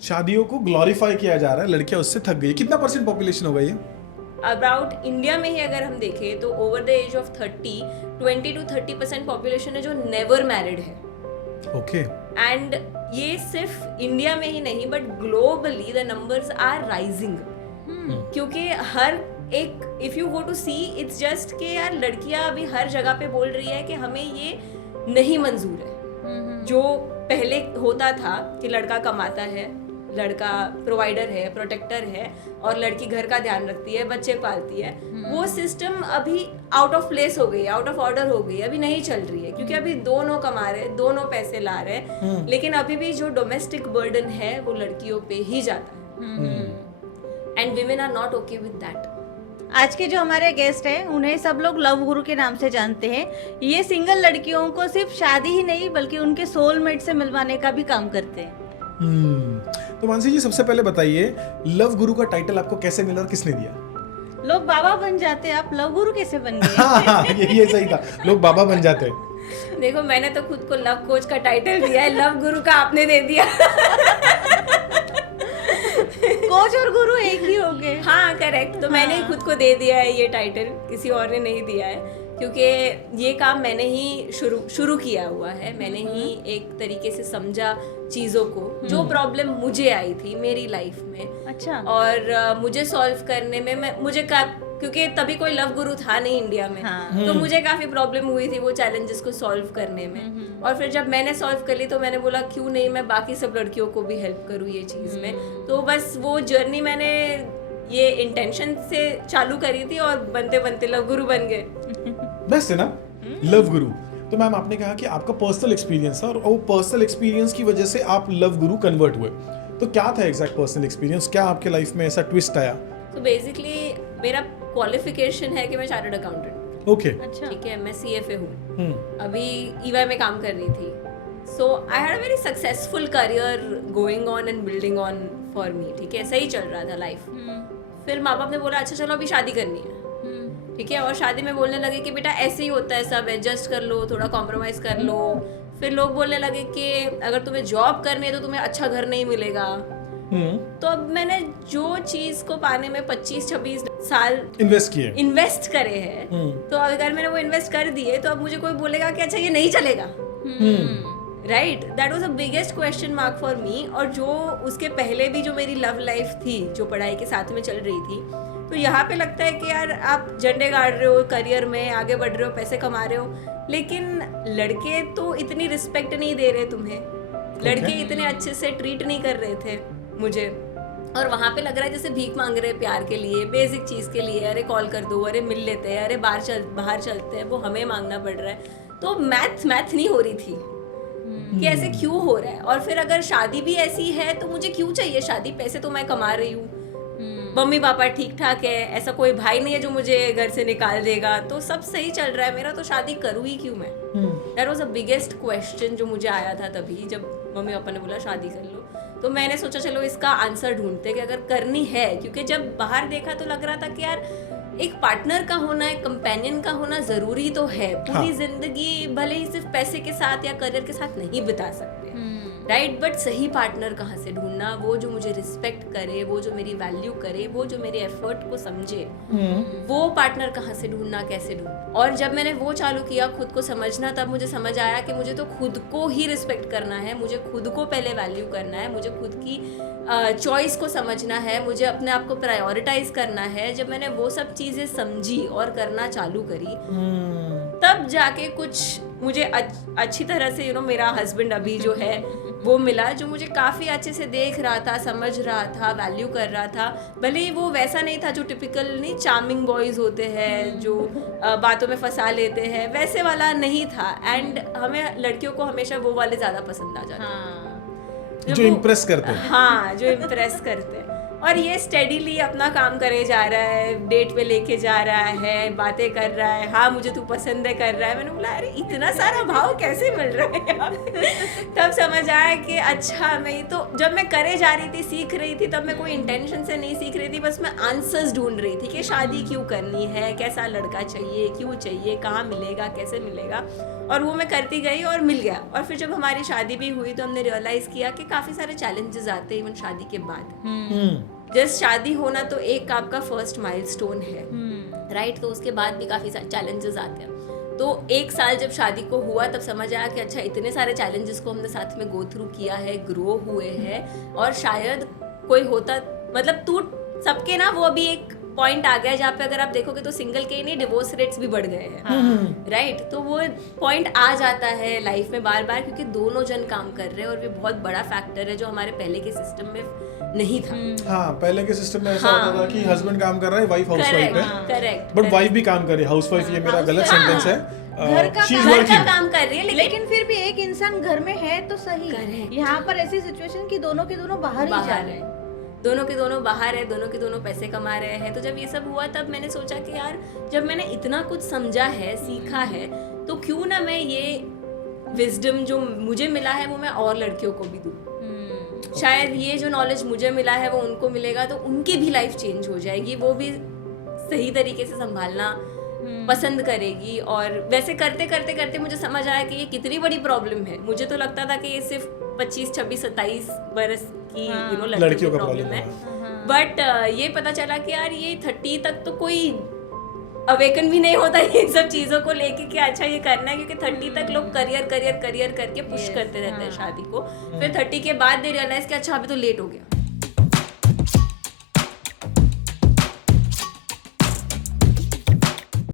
शादियों को ग्लोरीफाई किया जा रहा है, लड़कियां उससे थक गई। कितना % पॉपुलेशन होगा ये? अबाउट इंडिया में ही अगर हम देखें तो over the age of 30 20 to 30% population है जो नेवर मैरिड है। ओके। एंड ये सिर्फ इंडिया में ही नहीं but globally the numbers are rising, क्योंकि हर एक if you go to see it's just कि यार लड़कियां अभी हर जगह पे बोल रही है कि हमें ये नहीं मंजूर है। जो पहले होता था कि लड़का कमाता है, लड़का प्रोवाइडर है, प्रोटेक्टर है और लड़की घर का ध्यान रखती है, बच्चे पालती है, वो सिस्टम अभी आउट ऑफ प्लेस हो गई है, आउट ऑफ ऑर्डर हो गई है, अभी नहीं चल रही है, क्योंकि अभी दोनों कमा रहे हैं, दोनों पैसे ला रहे हैं, लेकिन अभी भी जो डोमेस्टिक बर्डन है वो लड़कियों पे ही जाता है and women are not okay with that. आज के जो हमारे गेस्ट हैं उन्हें सब लोग लव गुरु के नाम से जानते हैं। ये सिंगल लड़कियों को सिर्फ शादी ही नहीं बल्कि उनके सोलमेट से मिलवाने का भी काम करते हैं। तो मानसी जी सबसे पहले बताइए, लव गुरु का टाइटल आपको कैसे मिला और किसने दिया? लोग बाबा बन जाते हैं, आप लव गुरु कैसे बन गए? हाँ, ये सही था, लोग बाबा बन जाते हैं। देखो मैंने तो खुद को लव कोच का टाइटल दिया है, लव गुरु का आपने दे दिया। कोच और गुरु एक ही हो गए। हाँ करेक्ट, तो मैंने ही खुद को दे दिया है ये टाइटल, किसी और ने नहीं दिया है, क्योंकि ये काम मैंने ही शुरू किया हुआ है। मैंने ही एक तरीके से समझा चीज़ों को, जो प्रॉब्लम मुझे आई थी मेरी लाइफ में। अच्छा। और मुझे सॉल्व करने में क्योंकि तभी कोई लव गुरु था नहीं इंडिया में। हाँ। तो मुझे काफी प्रॉब्लम हुई थी वो चैलेंजेस को सॉल्व करने में। और फिर जब मैंने सॉल्व कर ली तो मैंने बोला क्यों नहीं मैं बाकी सब लड़कियों को भी हेल्प करूँ ये चीज में। तो बस वो जर्नी मैंने ये इंटेंशन से चालू करी थी और बनते बनते लव गुरु बन गए। बेस्ट है ना लव गुरु। तो मैम आपने कहा कि आपका पर्सनल एक्सपीरियंस था और वो पर्सनल एक्सपीरियंस की वजह से आप लव गुरु कन्वर्ट हुए। तो क्या था एग्जैक्ट पर्सनल एक्सपीरियंस, क्या आपके लाइफ में ऐसा ट्विस्ट आया? तो बेसिकली मेरा क्वालिफिकेशन है कि मैं चार्टर्ड अकाउंटेंट। ओके। अच्छा। ठीक है, मैं CFA हूँ, अभी EY में काम कर रही थी। So I had a very successful career going on and building on for me. ठीक है, सही चल रहा था लाइफ। फिर माँ बाप ने बोला अच्छा चलो अभी शादी करनी है। ठीक है, और शादी में बोलने लगे कि बेटा ऐसे ही होता है, सब एडजस्ट कर लो, थोड़ा कॉम्प्रोमाइज कर लो। फिर लोग बोलने लगे कि अगर तुम्हें जॉब करनी है तो तुम्हें अच्छा घर नहीं मिलेगा। तो अब मैंने जो चीज को पाने में 25-26 साल इन्वेस्ट करे हैं, तो अगर मैंने वो इन्वेस्ट कर दिए तो अब मुझे कोई बोलेगा कि अच्छा ये नहीं चलेगा, right? That was a biggest question mark for me. और जो उसके पहले भी जो मेरी लव लाइफ थी जो पढ़ाई के साथ में चल रही थी, तो यहाँ पे लगता है कि यार आप झंडे गाड़ रहे हो, करियर में आगे बढ़ रहे हो, पैसे कमा रहे हो, लेकिन लड़के तो इतनी रिस्पेक्ट नहीं दे रहे तुम्हें, लड़के इतने अच्छे से ट्रीट नहीं कर रहे थे मुझे। और वहाँ पे लग रहा है जैसे भीख मांग रहे हैं प्यार के लिए, बेसिक चीज़ के लिए, अरे कॉल कर दो, अरे मिल लेते हैं, अरे बाहर चलते हैं, वो हमें मांगना पड़ रहा है। तो मैथ नहीं हो रही थी कि ऐसे क्यों हो रहा है। और फिर अगर शादी भी ऐसी है तो मुझे क्यों चाहिए शादी, पैसे तो मैं कमा रही हूँ, मम्मी पापा ठीक ठाक है, ऐसा कोई भाई नहीं है जो मुझे घर से निकाल देगा, तो सब सही चल रहा है मेरा, तो शादी करूँ ही क्यों मैं? That was a biggest question जो मुझे आया था तभी जब मम्मी पापा ने बोला शादी कर लो। तो मैंने सोचा चलो इसका आंसर ढूंढते कि अगर करनी है, क्योंकि जब बाहर देखा तो लग रहा था कि यार एक पार्टनर का होना, एक कंपेनियन का होना जरूरी तो है। पूरी जिंदगी भले ही सिर्फ पैसे के साथ या करियर के साथ नहीं बिता सकते, राइट? बट सही पार्टनर कहाँ से ढूंढना, वो जो मुझे रिस्पेक्ट करे, वो जो मेरी वैल्यू करे, वो जो मेरे एफर्ट को समझे, वो पार्टनर कहाँ से ढूंढना, कैसे ढूंढना। और जब मैंने वो चालू किया खुद को समझना, तब मुझे समझ आया कि मुझे तो खुद को ही रिस्पेक्ट करना है, मुझे खुद को पहले वैल्यू करना है, मुझे खुद की चॉइस को समझना है, मुझे अपने आप को प्रायोरिटाइज करना है। जब मैंने वो सब चीज़ें समझी और करना चालू करी, तब जाके कुछ मुझे अच्छी तरह से मेरा हस्बैंड अभी जो है वो मिला, जो मुझे काफ़ी अच्छे से देख रहा था, समझ रहा था, वैल्यू कर रहा था। भले ही वो वैसा नहीं था जो टिपिकल नहीं चार्मिंग बॉयज़ होते हैं जो बातों में फंसा लेते हैं, वैसे वाला नहीं था। एंड हमें लड़कियों को हमेशा वो वाले ज़्यादा पसंद आ जाते हैं जो इम्प्रेस करते हैं। हाँ, जो इम्प्रेस करते हैं। और ये स्टेडीली अपना काम करे जा रहा है, डेट पे लेके जा रहा है, बातें कर रहा है, हाँ मुझे तू पसंद है कर रहा है। मैंने बोला अरे इतना सारा भाव कैसे मिल रहा है यार? तब समझ आया कि अच्छा मैं तो जब मैं करे जा रही थी, सीख रही थी, तब मैं कोई इंटेंशन से नहीं सीख रही थी, बस मैं आंसर्स ढूंढ रही थी कि शादी क्यों करनी है, कैसा लड़का चाहिए, क्यों चाहिए, कहाँ मिलेगा, कैसे मिलेगा। और वो मैं करती गई और मिल गया। और फिर जब हमारी शादी भी हुई तो हमने रियलाइज किया कि काफी सारे चैलेंजेस आते हैं इवन शादी के बाद। जस्ट शादी होना तो एक आपका फर्स्ट माइलस्टोन है, राइट? तो उसके बाद भी काफी सारे चैलेंजेस आते हैं। तो 1 साल जब शादी को हुआ तब समझ आया कि अच्छा इतने सारे चैलेंजेस को हमने साथ में गो थ्रू किया है, ग्रो हुए हैं, और शायद कोई होता, मतलब टूट सबके ना, वो अभी एक पॉइंट आ गया जहाँ पे अगर आप देखोगे तो सिंगल के ही नहीं डिवोर्स रेट्स भी बढ़ गए हैं, राइट? तो वो पॉइंट आ जाता है लाइफ में बार बार, क्योंकि दोनों जन काम कर रहे हैं, और ये बहुत बड़ा फैक्टर है जो हमारे पहले के सिस्टम में नहीं था। हाँ, पहले के सिस्टम में ऐसा होता था कि हस्बैंड काम कर रहा है, वाइफ हाउसवाइफ है, करेक्ट, बट वाइफ भी काम कर रही है, हाउसवाइफ ये मेरा गलत सेंटेंस है, घर का she is काम- working. काम कर रही है, लेकिन फिर भी एक इंसान घर में है तो सही। Correct. यहाँ पर ऐसी सिचुएशन कि दोनों के दोनों बाहर ही जा बाहर रहे है, हैं। दोनों के दोनों बाहर है, दोनों के दोनों पैसे कमा रहे हैं। तो जब ये सब हुआ तब मैंने सोचा कि यार जब मैंने इतना कुछ समझा है, सीखा है, तो क्यों ना मैं ये विजडम जो मुझे मिला है वो मैं और लड़कियों को भी दूँ। शायद ये जो नॉलेज मुझे मिला है वो उनको मिलेगा तो उनकी भी लाइफ चेंज हो जाएगी, वो भी सही तरीके से संभालना पसंद करेगी। और वैसे करते करते करते मुझे समझ आया कि ये कितनी बड़ी प्रॉब्लम है। मुझे तो लगता था कि ये सिर्फ 25, 26, 27 बरस की लड़कियों की प्रॉब्लम है, बट ये पता चला कि यार ये 30 तक तो कोई अवेकन भी नहीं होता ये सब चीज़ों को लेके कि अच्छा ये करना है, क्योंकि 30 तक लोग करियर करके पुश करते रहते हैं शादी को। फिर 30 के बाद दे रियलाइज कि अच्छा अभी तो लेट हो गया।